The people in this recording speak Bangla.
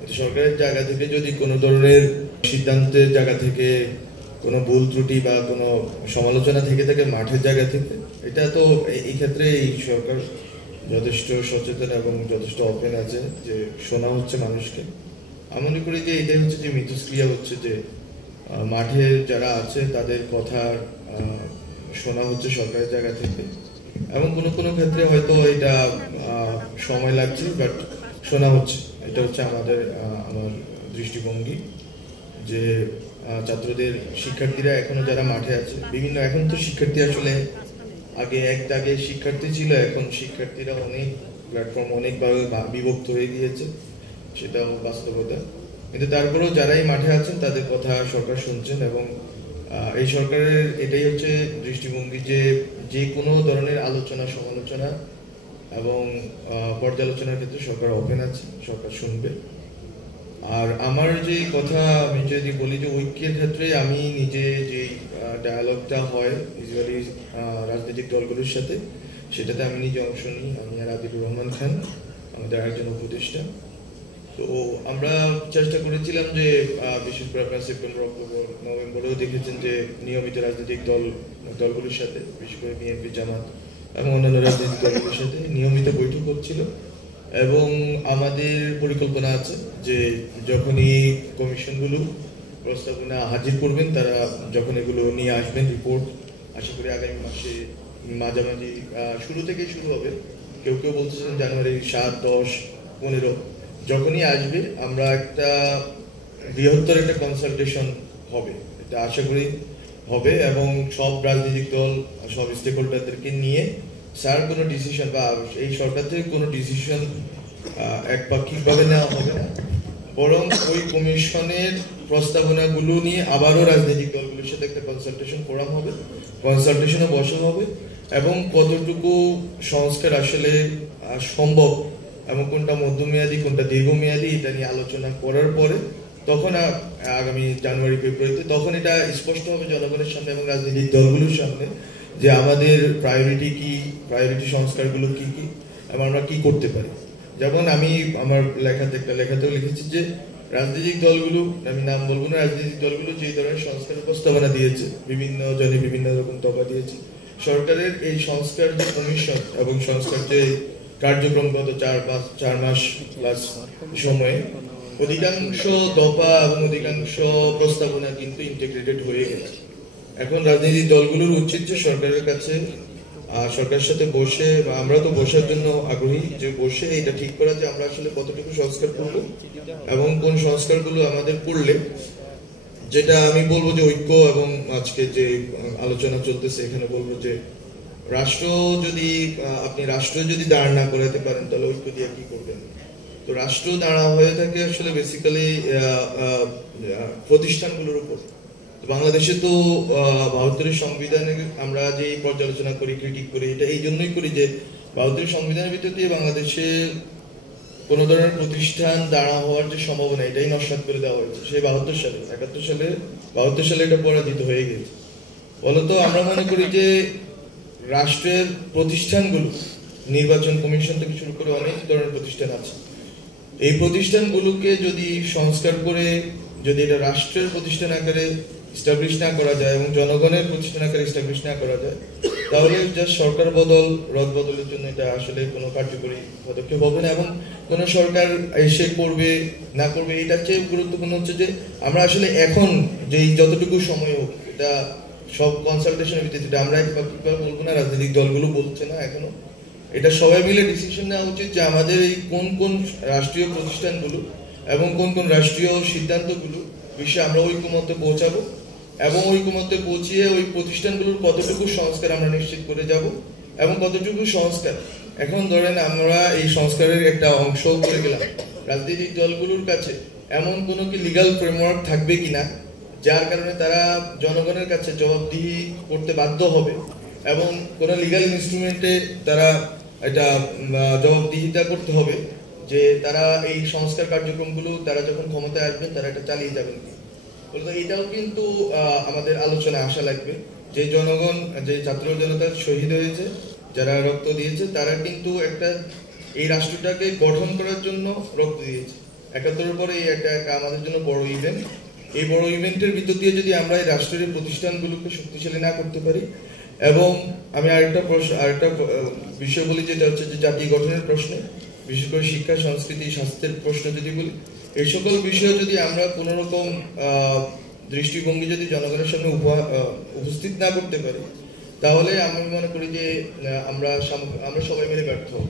সরকারের জায়গা থেকে যদি কোনো ধরনের সিদ্ধান্তের জায়গা থেকে কোনো ভুল ত্রুটি বা কোনো সমালোচনা থেকে থাকে মাঠের জায়গা থেকে, এটা তো এই ক্ষেত্রে এই সরকার যথেষ্ট সচেতন এবং যথেষ্ট ওপেন আছে যে শোনা হচ্ছে মানুষকে। আমি মনে করি যে এটাই হচ্ছে যে মিথস্ক্রিয়া হচ্ছে যে মাঠে যারা আছে তাদের কথা শোনা হচ্ছে সরকারের জায়গা থেকে, এবং কোনো কোনো ক্ষেত্রে হয়তো এটা সময় লাগছে, বাট শোনা হচ্ছে। এটা হচ্ছে আমার দৃষ্টিভঙ্গি যে ছাত্রদের শিক্ষার্থীরা এখনো যারা মাঠে আছে বিভিন্ন, এখন তো শিক্ষার্থী আসলে আগে শিক্ষার্থী ছিল, এখন শিক্ষার্থীরা অনেক প্ল্যাটফর্ম অনেকভাবে বিভক্ত হয়ে গিয়েছে, সেটাও বাস্তবতা। কিন্তু তারপরেও যারাই মাঠে আছেন তাদের কথা সরকার শুনছেন, এবং এই সরকারের এটাই হচ্ছে দৃষ্টিভঙ্গি যে যে কোনো ধরনের আলোচনা সমালোচনা এবং পর্যালোচনার ক্ষেত্রে সরকার ওপেন আছে, সরকার শুনবে। আর আমার যে কথা আমি যদি বলি যে ঐক্যের ক্ষেত্রে আমি নিজে যে ডায়ালগটা হয় ইউজুয়ালি রাজনৈতিক দলগুলোর সাথে, সেটাতে আমি নিজে অংশ নিই। আমি আর আদিলুর রহমান খান আমাদের একজন উপদেষ্টা। তো আমরা চেষ্টা করেছিলাম যে বিশেষ করে আপনার সেপ্টেম্বর অক্টোবর নভেম্বরেও দেখেছেন যে নিয়মিত রাজনৈতিক দলগুলোর সাথে, বিশেষ করে বিএনপি জামাত এবং অন্যান্য রাজনৈতিক দলগুলোর সাথে নিয়মিত বৈঠক হচ্ছিল, এবং আমাদের পরিকল্পনা আছে যে যখনই কমিশনগুলো প্রস্তাবনা হাজির করবেন, তারা যখন এগুলো নিয়ে আসবেন রিপোর্ট, আশা করি আগামী মাসে মাঝামাঝি শুরু থেকেই শুরু হবে। কেউ কেউ বলতেছেন জানুয়ারি 7, 10, 15, যখনই আসবে আমরা একটা বৃহত্তর একটা কনসালটেশন হবে, এটা আশা করি হবে, এবং সব রাজনৈতিক দল সব স্টেক হোল্ডারদেরকে নিয়ে স্যার কোনো ডিসিশন বা এই সরকার থেকে কোনো ডিসিশন একপাক্ষিকভাবে নেওয়া হবে না, বরং ওই কমিশনের প্রস্তাবনাগুলো নিয়ে আবারও রাজনৈতিক দলগুলোর সাথে একটা কনসালটেশন ফোরাম হবে, কনসালটেশনে বসা হবে, এবং কতটুকু সংস্কার আসলে সম্ভব এবং কোনটা মধ্যমেয়াদী কোনটা দীর্ঘমেয়াদী এটা নিয়ে আলোচনা করার পরে তখন আগামী জানুয়ারি ফেব্রুয়ারিতে তখন এটা স্পষ্ট হবে জনগণের সামনে এবং রাজনৈতিক দলগুলোর সামনে যে আমাদের প্রায়োরিটি কি, প্রায়োরিটি সংস্কারগুলো কি কি, এবং আমরা কি করতে পারি। যেমন আমি আমার লেখাতেও লিখেছি যে রাজনৈতিক দলগুলো, আমি নাম বলবো না, রাজনৈতিক দলগুলো যে ধরনের সংস্কার প্রস্তাবনা দিয়েছে, বিভিন্ন জনে বিভিন্ন রকম তফা দিয়েছে, সরকারের এই সংস্কার যে কমিশন এবং সংস্কার যে কার্যক্রম গত 4 মাস প্লাস সময়ে অধিকাংশ দফা এবং অধিকাংশ প্রস্তাবনা কিন্তু ইন্টিগ্রেটেড হয়ে গেছে। এখন রাজনৈতিক দলগুলোর উচিত যে সরকারের কাছে সরকারের সাথে বসে, বা আমরা তো বসার জন্য আগ্রহী, যে বসে এটা ঠিক করা যে আমরা আসলে কতটুকু সংস্কার করবো এবং কোন সংস্কারগুলো আমাদের করলে, যেটা আমি বলবো যে ঐক্য, এবং আজকে যে আলোচনা চলতেছে এখানে বলবো যে আপনি রাষ্ট্র যদি দাঁড় না করাতে পারেন তাহলে ঐক্য দিয়ে কি করবেন। তো রাষ্ট্র দাঁড়া হয়ে থাকে আসলে বেসিক্যালি প্রতিষ্ঠানগুলোর উপর। বাংলাদেশে তো 72 সংবিধানে আমরা যে পর্যালোচনা করি, ক্রিটিক করি, এটা এই জন্যই করি যে 72 সংবিধানের ভিতর দিয়ে বাংলাদেশে কোন ধরনের প্রতিষ্ঠান দাঁড়া হওয়ার যে সম্ভাবনা এটাই নস্যাৎ করে দেওয়া হয়েছে সেই 72 সালে, 72 সালে এটা পরাজিত হয়ে গেছে। ফলত আমরা মনে করি যে রাষ্ট্রের প্রতিষ্ঠানগুলো, নির্বাচন কমিশন থেকে শুরু করে অনেক ধরনের প্রতিষ্ঠান আছে, এই প্রতিষ্ঠানগুলোকে যদি সংস্কার করে যদি এটা রাষ্ট্রের প্রতিষ্ঠান আকারে এস্টাবলিশ না করা যায় এবং জনগণের প্রতিষ্ঠান আকারে এস্টাবলিশ না করা যায়, তাহলে জাস্ট সরকার রদ বদলের জন্য এটা আসলে কোনো কার্যকরী পদক্ষেপ হবে না, এবং কোন সরকার এসে করবে না করবে এটার চেয়ে গুরুত্বপূর্ণ হচ্ছে যে আমরা আসলে এখন যে যতটুকু সময় হোক, এটা সব কনসালটেশনের ভিত্তিতে, আমরা একবার বলবো না, রাজনৈতিক দলগুলো বলছে না এখনো, এটা সবাই মিলে ডিসিশন নেওয়া উচিত যে আমাদের এই কোন কোন রাষ্ট্রীয় প্রতিষ্ঠানগুলো এবং কোন কোন রাষ্ট্রীয় সিদ্ধান্তগুলো বিষয়ে আমরা ঐকমত্যে পৌঁছাবো, এবং ঐকমত্যে পৌঁছিয়ে ওই প্রতিষ্ঠানগুলোর কতটুকু সংস্কার আমরা নিশ্চিত করে যাব, এবং কতটুকু সংস্কার এখন ধরেন আমরা এই সংস্কারের একটা অংশ করে গেলাম, রাজনৈতিক দলগুলোর কাছে এমন কোনো কি লিগ্যাল ফ্রেমওয়ার্ক থাকবে কিনা যার কারণে তারা জনগণের কাছে জবাবদিহি করতে বাধ্য হবে, এবং কোন লিগ্যাল ইনস্ট্রুমেন্টে তারা এটা জবাবদিহিতা করতে হবে যে তারা এই সংস্কার কার্যক্রমগুলো তারা যখন ক্ষমতায় আসবেন তারা এটা চালিয়ে যাবেন। এটাও কিন্তু আমাদের আলোচনায় আসা লাগবে যে জনগণ, যে ছাত্র জনতা শহীদ হয়েছে, যারা রক্ত দিয়েছে, তারা কিন্তু একটা এই রাষ্ট্রটাকে গঠন করার জন্য রক্ত দিয়েছে, 71-এর পরে একটা আমাদের জন্য বড় ইভেন্ট। এই বড় ইভেন্টের ভিতর দিয়ে যদি আমরা এই রাষ্ট্রের প্রতিষ্ঠানগুলোকে শক্তিশালী না করতে পারি, এবং আমি আরেকটা বিষয় বলি, যেটা হচ্ছে যে জাতি গঠনের প্রশ্ন, বিশেষ করে শিক্ষা, সংস্কৃতি, স্বাস্থ্যের প্রশ্ন যদি বলি, এই সকল বিষয়ে যদি আমরা কোনো রকম দৃষ্টিভঙ্গি যদি জনগণের সামনে উপস্থিত না করতে পারি, তাহলে আমি মনে করি যে আমরা সবাই মিলে ব্যর্থ হব।